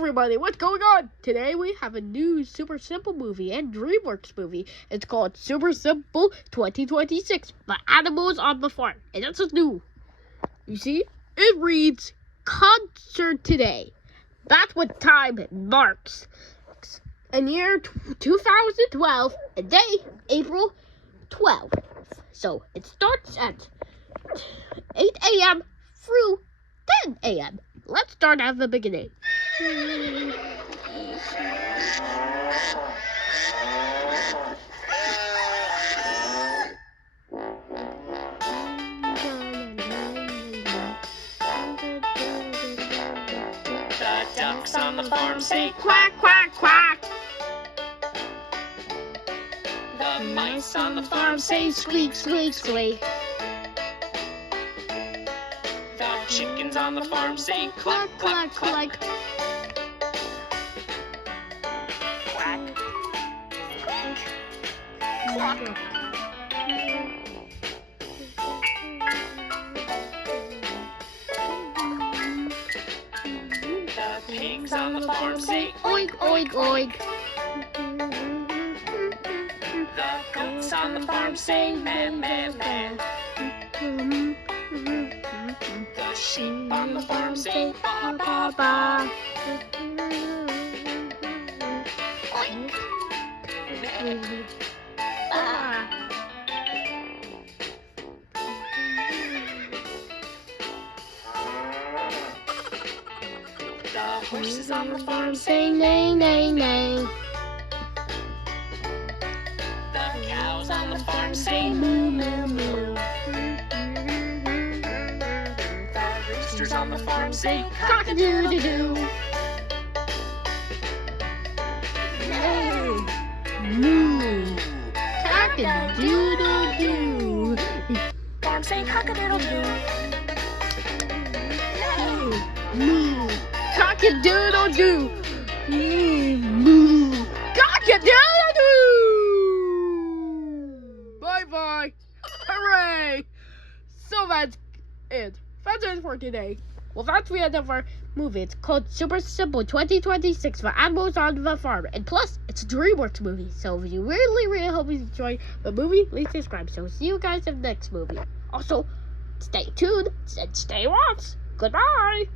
everybody, what's going on? Today we have a new Super Simple movie and DreamWorks movie. It's called Super Simple 2026, The Animals on the Farm. And that's what's new. You see, it reads, Concert Today. That's what time it marks. In year 2012, and day, April 12th. So it starts at 8 a.m. through 10 a.m. Let's start at the beginning. The ducks on the farm say quack, quack, quack. The mice on the farm say squeak, squeak, squeak. The chickens on the farm say cluck, cluck, cluck. Quack, quack, cluck. The pigs on the farm say oink, oink, oink. The goats on the farm say man, man, man. The sheep on the farm say ba, ba, ba. Oink, man, ba. The horses on the farm say neigh, neigh, neigh. The cows on the farm say moo, moo, moo. The roosters on the farm say cock-a-doodle-doo. Moo, moo, cock-a-doodle-doo. Farm say cock-a-doodle-doo. Moo, cock-a-doodle-doo. Moo, cock-a-doodle-doo. Bye-bye. Hooray. So that's it. That's it for today. Well, that's the end of our movie. It's called Super Simple 2026 for Animals on the Farm. And plus, it's a DreamWorks movie. So if you really hope you enjoy the movie, please subscribe. So see you guys in the next movie. Also, stay tuned and stay watched. Goodbye.